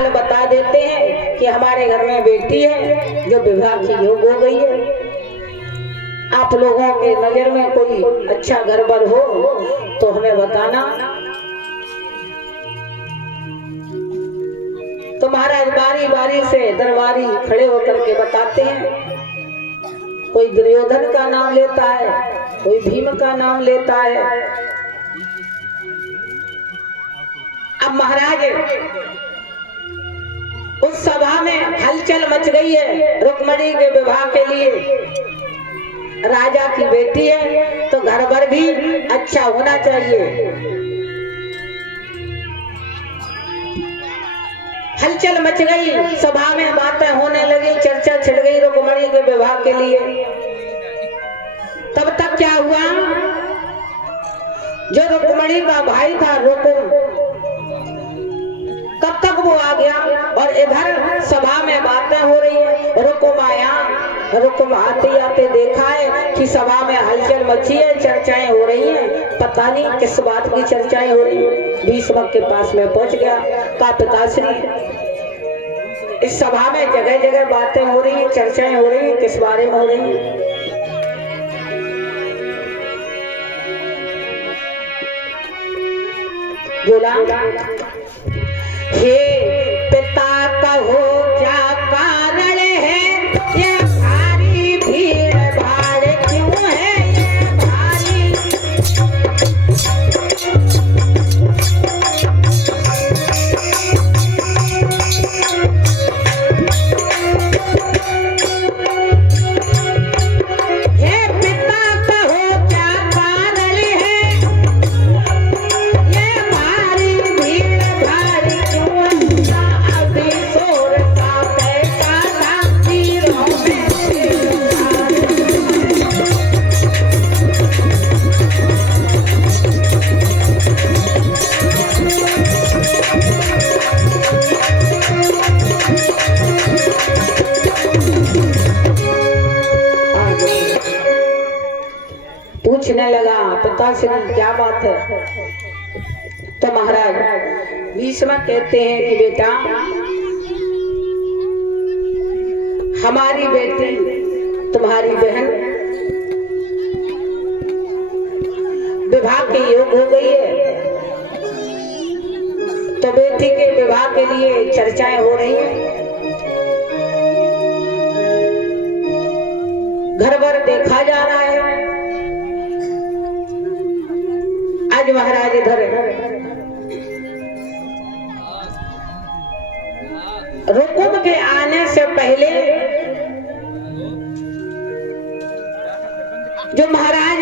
हाल बता देते हैं कि हमारे घर में बेटी है जो विवाह की योग हो गई है। आप लोगों के नजर में कोई अच्छा घर पर हो तो हमें बताना। तो महाराज बारी बारी से दरबारी खड़े होकर के बताते हैं। कोई दुर्योधन का नाम लेता है, कोई भीम का नाम लेता है। अब महाराज उस सभा में हलचल मच गई है रुक्मणी के विवाह के लिए। राजा की बेटी है तो घर भर भी अच्छा होना चाहिए। हलचल मच गई, सभा में बातें होने लगी, चर्चा छिड़ गई रुक्मणी के विवाह के लिए। तब तक क्या हुआ, जो रुक्मणी का भाई था रुकुम, कब तक वो आ गया और इधर सभा में बातें हो रही है। रुकुम आया, रुकुम आते आते देखा है कि सभा में हलचल मची है, चर्चाएं हो रही हैं। पता नहीं किस बात की चर्चाएं हो रही है। भीष्म के पास में पहुंच गया, कहा पिताश्री इस सभा में जगह जगह बातें हो रही हैं, चर्चाएं हो रही हैं, किस बारे में हो रही हैं? बोला हे पिता कहो क्या कारण है, ये भारी भीड़ भाड़ क्यों है, ये भारी पूछने लगा पिताश्री क्या बात है। तो महाराज भीष्म कहते हैं कि बेटा हमारी बेटी तुम्हारी बहन विवाह के योग हो गई है, तो बेटी के विवाह के लिए चर्चाएं हो रही हैं। घर भर देखा जा रहा है। आज महाराज इधर रुकुम के आने से पहले जो महाराज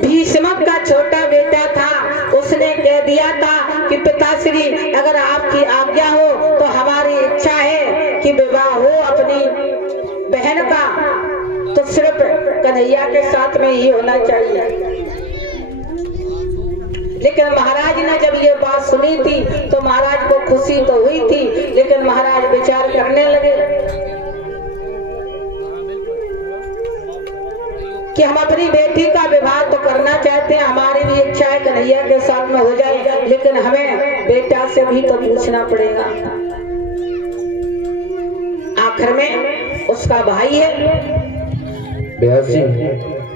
भीष्म का छोटा बेटा था उसने कह दिया था कि पिताश्री अगर आपकी आज्ञा हो तो हमारी इच्छा है कि विवाह हो अपनी बहन का, तो सिर्फ कन्हैया के साथ में ही होना चाहिए। लेकिन महाराज ने जब ये बात सुनी थी तो महाराज को खुशी तो हुई थी, लेकिन महाराज विचार करने लगे कि हम अपनी बेटी का विवाह तो करना चाहते हैं, हमारी भी इच्छा है कन्हैया के साथ में हो जाए, लेकिन हमें बेटा से भी तो पूछना पड़ेगा। आखिर में उसका भाई है। ब्यास जी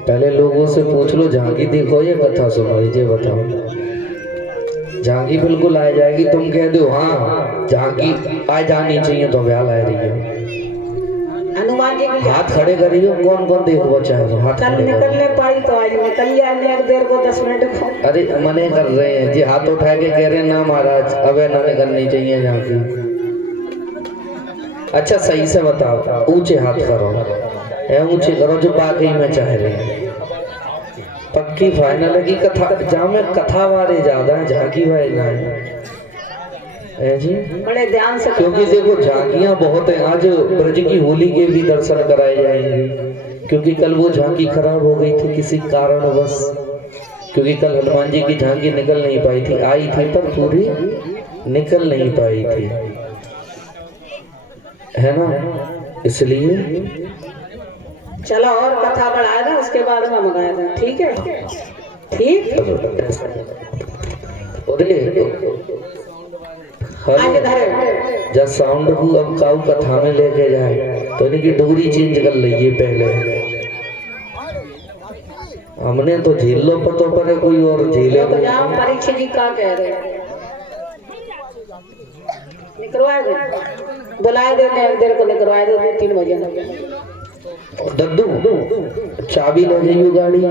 पहले लोगों से पूछ लो, झांकी देखो ये कथा सुनो, ये बताओ। झांकी बिल्कुल आ जाएगी, तुम कह दो हाँ झांकी आ जानी चाहिए तो ब्याह ला रही है। हनुमान जी हाथ खड़े करियो, कौन कौन देखो चाहे तो हाथ कल निकलने पाई तो आज निकल जाए देर को 10 मिनट को। अरे मने कर रहे हैं जी, हाथ उठा के कह रहे हैं ना महाराज अब ना करनी चाहिए झांकी। अच्छा सही से बताओ, ऊंचे हाथ करो, ऊंचे करो जो बाकी में चाह रहे हैं। पक्की फाइनल है कि कथा जहाँ में कथा वाले ज्यादा है, झांकी वाले ना है जी। बड़े ध्यान से, क्योंकि देखो झांकियां बहुत है। आज ब्रज की होली के भी दर्शन कराए जाएंगे, क्योंकि कल वो झांकी खराब हो गई थी किसी कारणवश, क्योंकि कल हनुमान जी की झांकी निकल नहीं पाई थी, आई थी पर पूरी निकल नहीं पाई थी, है ना, इसलिए चलो और कथा बढ़ा दें, उसके बाद में मंगाया दें, ठीक है? ठीक आज इधर जब साउंड को अब काऊ कथा में लेके जाए तो इनकी डोरी चेंज कर लीजिए पहले। हमने तो झेल लो पतो पर कोई और झेले। परीक्षा जी क्या कह रहे हैं, निकलवा दे, बुलाए दे, एक देर को निकलवा दे, 3 बजे। दद्दू चाबी ले जाइयो गाड़ी की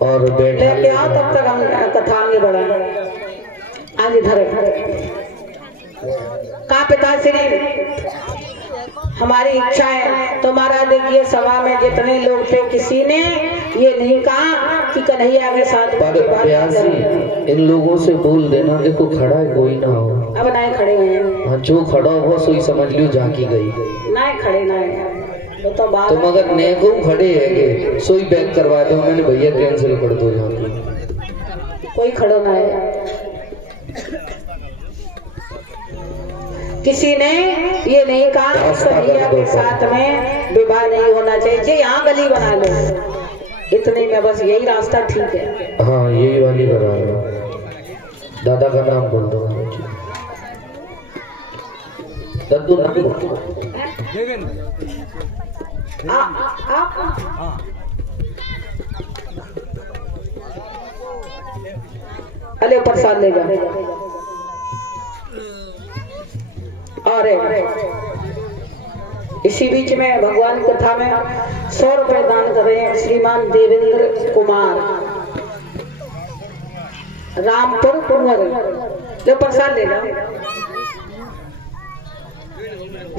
और बैठा लेके आओ, तब तक हम कथा आगे बढ़ाएं। आज इधर का पिताश्री हमारी इच्छा है तुम्हारा, देखिए सभा में जितने लोग थे किसी ने ये नहीं कहा कि कन्हैया के साथ। पर इन लोगों से बोल देना देखो खड़ा है कोई ना हो। अब नहीं खड़े हुए हैं। हाँ, जो खड़ा हो सोई समझ लियो झांकी गई। नहीं खड़े नहीं तो बात। तुम अगर नेको खड़े है सोई बैक करवा दो, मैंने भैया कैंसिल कर दो झांकी। कोई खड़ो ना है। किसी ने ये नहीं कहा कन्हैया के साथ में विवाह नहीं होना चाहिए। यहाँ गली बना लो, इतने में बस यही रास्ता ठीक है। हाँ, यही वाली बना लो। दादा का नाम बोल दो। दद्दू नाम बोल। अले प्रसाद ले जा। और इसी बीच में भगवान कथा में 100 रुपए दान कर रहे हैं श्रीमान देवेंद्र कुमार, रामपुर कुंवर। ले प्रसाद ले जा।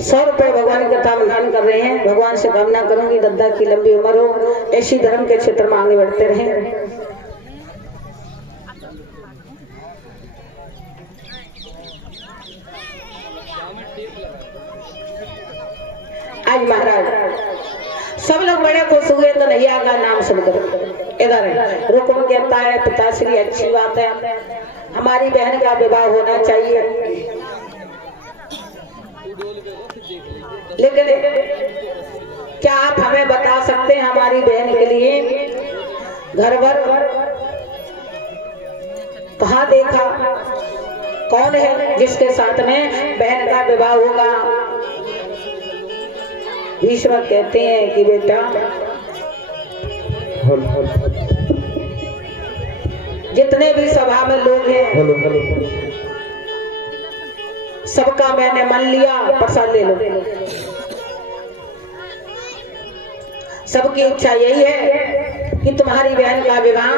100 रुपए भगवान कथा में दान कर रहे हैं। भगवान से कामना करूंगी दद्दा की लंबी उम्र हो, ऐसी धर्म के क्षेत्र में आगे बढ़ते रहें। आज महाराज सब लोग बड़े खुश हुए कन्हैया का नाम सुनकर। इधर रुकम कहता है पिताश्री अच्छी बात है, हमारी बहन का विवाह होना चाहिए, लेकिन क्या आप हमें बता सकते हैं हमारी बहन के लिए घर भर कहाँ देखा, कौन है जिसके साथ में बहन का विवाह होगा। ईश्वर कहते हैं कि बेटा जितने भी सभा में लोग हैं सबका मैंने मन लिया। प्रसाद ले लो। सबकी इच्छा यही है कि तुम्हारी बहन का विवाह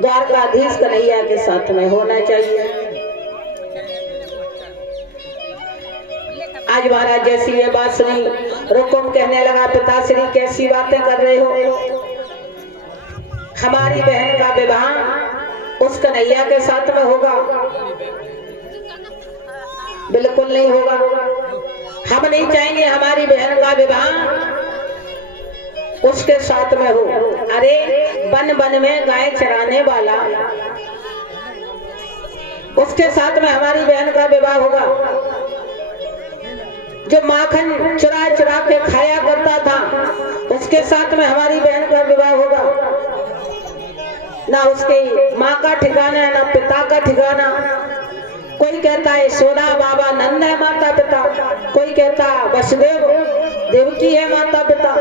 द्वारकाधीश कन्हैया के साथ में होना चाहिए। आज महाराज जैसी ये बात सुनी, रुकुम कहने लगा पिताश्री कैसी बातें कर रहे हो, हमारी बहन का विवाह उस कन्हैया के साथ में होगा? बिल्कुल नहीं होगा। हम नहीं चाहेंगे हमारी बहन का विवाह उसके साथ में हो। अरे वन वन में गाय चराने वाला उसके साथ में हमारी बहन का विवाह होगा? जो माखन चुरा चुरा के खाया करता था उसके साथ में हमारी बहन का विवाह होगा? ना उसके माँ का ठिकाना ना पिता का ठिकाना। कोई कहता है सोना बाबा नंद है माता पिता, कोई कहता वसुदेव देवकी है माता पिता।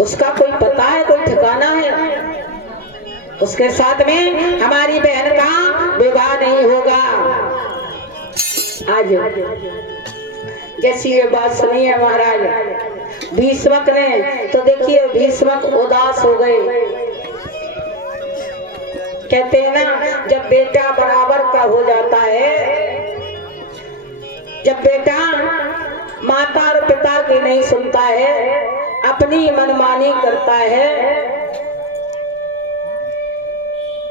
उसका कोई पता है, कोई ठिकाना है? उसके साथ में हमारी बहन का विवाह नहीं होगा। आज जैसी ये बात सुनी है महाराज भीष्मक ने, तो देखिए भीष्मक उदास हो गए। कहते हैं ना जब बेटा बराबर का हो जाता है, जब बेटा माता और पिता की नहीं सुनता है, अपनी मनमानी करता है,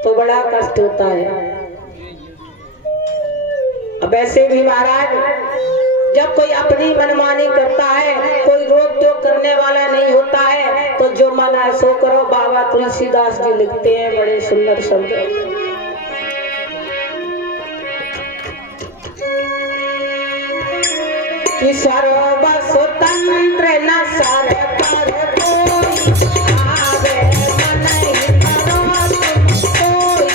तो बड़ा कष्ट होता है। अब ऐसे भी महाराज जब कोई अपनी मनमानी करता है, कोई रोक टोक करने वाला नहीं होता है, तो जो मन है सो करो। बाबा तुलसीदास जी लिखते हैं बड़े सुंदर शब्द, कि सर्व स्वतंत्र न सरकार कोई, आवे मन ही करो कोई।